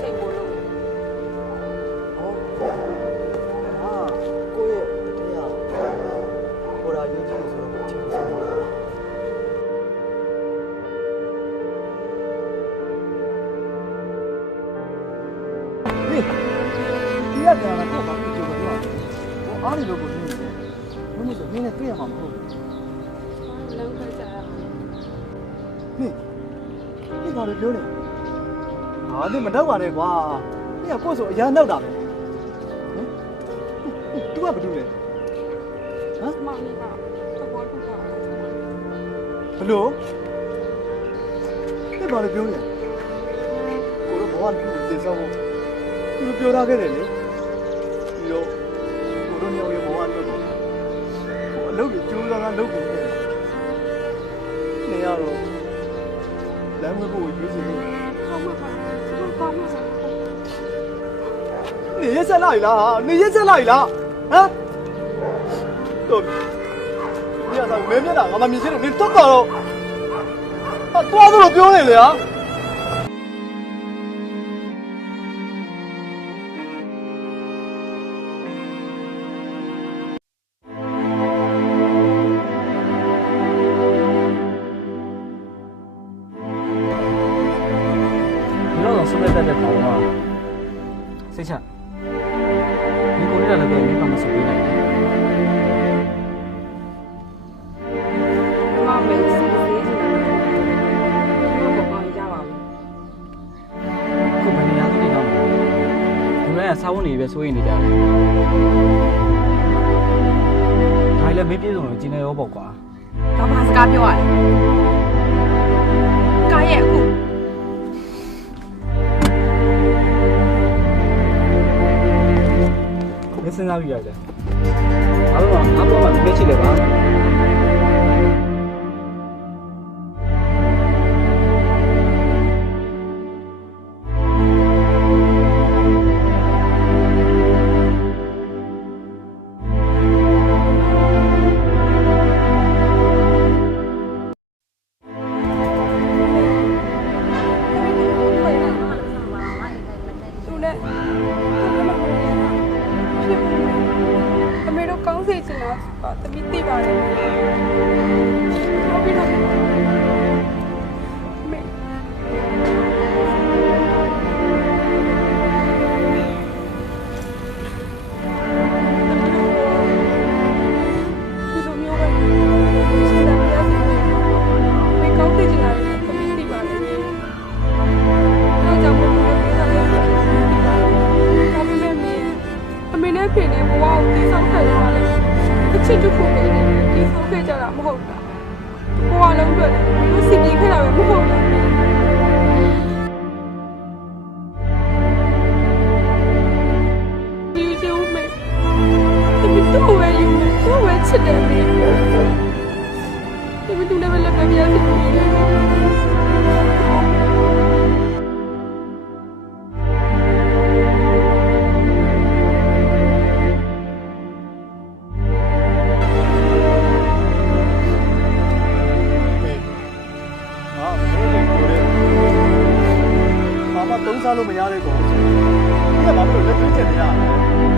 ချိန်ပို့လို့ဟောဟာကိုယ့်ရဲ့တရားဟိုရာယူကြည့်လို့ဆိုတော့ချင်လို့ဆိုတော့ဟေးဒီရပြန်လာတော့ဘာဖြစ်ကြလို့လဲဟိုအားရလို့ကိုနေတယ်ဘယ်လိုဆိုနင်းနဲ့တွေ့ရမှာမဟုတ်ဘူးလမ်းခွဲကြတာဟေးဒီဘာလို့ပြောနေ ဟာဒီမတော့ပါနဲ့ကွာဒီကကိုယ့်ဆိုအရန်နောက်တာပဲဟမ် तू ကဘာလုပ်လဲမမီးကသဘောတူတာဘလို့ဒီဘာလို့ပြောနေကိုတော့ဘာလို့သိစောဖို့သူပြောထားခဲ့တယ်လေပြီးတော့ကိုတို့ညောင်ရဘောကတော့ဟိုအလုပ်ကိုကျိုးစားစားလုပ်ပြီးတယ်နေရတော့လမ်းမဖို့ရွေးစီလို့ ကောင်းမှာပါကောင်းမှာပါနေရက်ဆက်လိုက်လားနေရက်ဆက်လိုက်လားဟမ်တော့ဒီကစားမင်းမျက်နှာငါမမြင်ချင်လို့နေတော့တော့ဟာသွားသလိုပြောနေလေဟာ ဒီကိုလေးလည်းပဲမင်းကမဆိုပေးနိုင်ဘူးမမေးစီစီနေတာဘာပေါ်ကြပါဘူးခုဘယ်နေရာသူနေတော့လူတိုင်းကစားဝန်နေပဲစိုးရိမ်နေကြတယ်ဒါလည်းမေးပြေဆုံးလို့ကျင်းနေရောပေါ့ကွာဘာမှစကားပြောရလဲကားရဲ့အခု စဉ်းစားကြည့်ရတယ်အားလုံးကငါပေါ်မှာမေးချစ်လေပါ မေတို့ကောင်းစေချ မေနဲ့ဖေနဲ့ဘဝကိုတည်ဆောက်ခဲ့ရတာလေအချစ်တစ်ခုနဲ့တည်ဆောက်ခဲ့ကြတာမဟုတ်တာဘဝလုံးအတွက်မင်းစီပြေးခဲ့တာပဲမဟုတ်လား စားလို့မရတဲ့ကောင်ဒီကဘာလို့လက်တွေ့ချင်နေရလဲ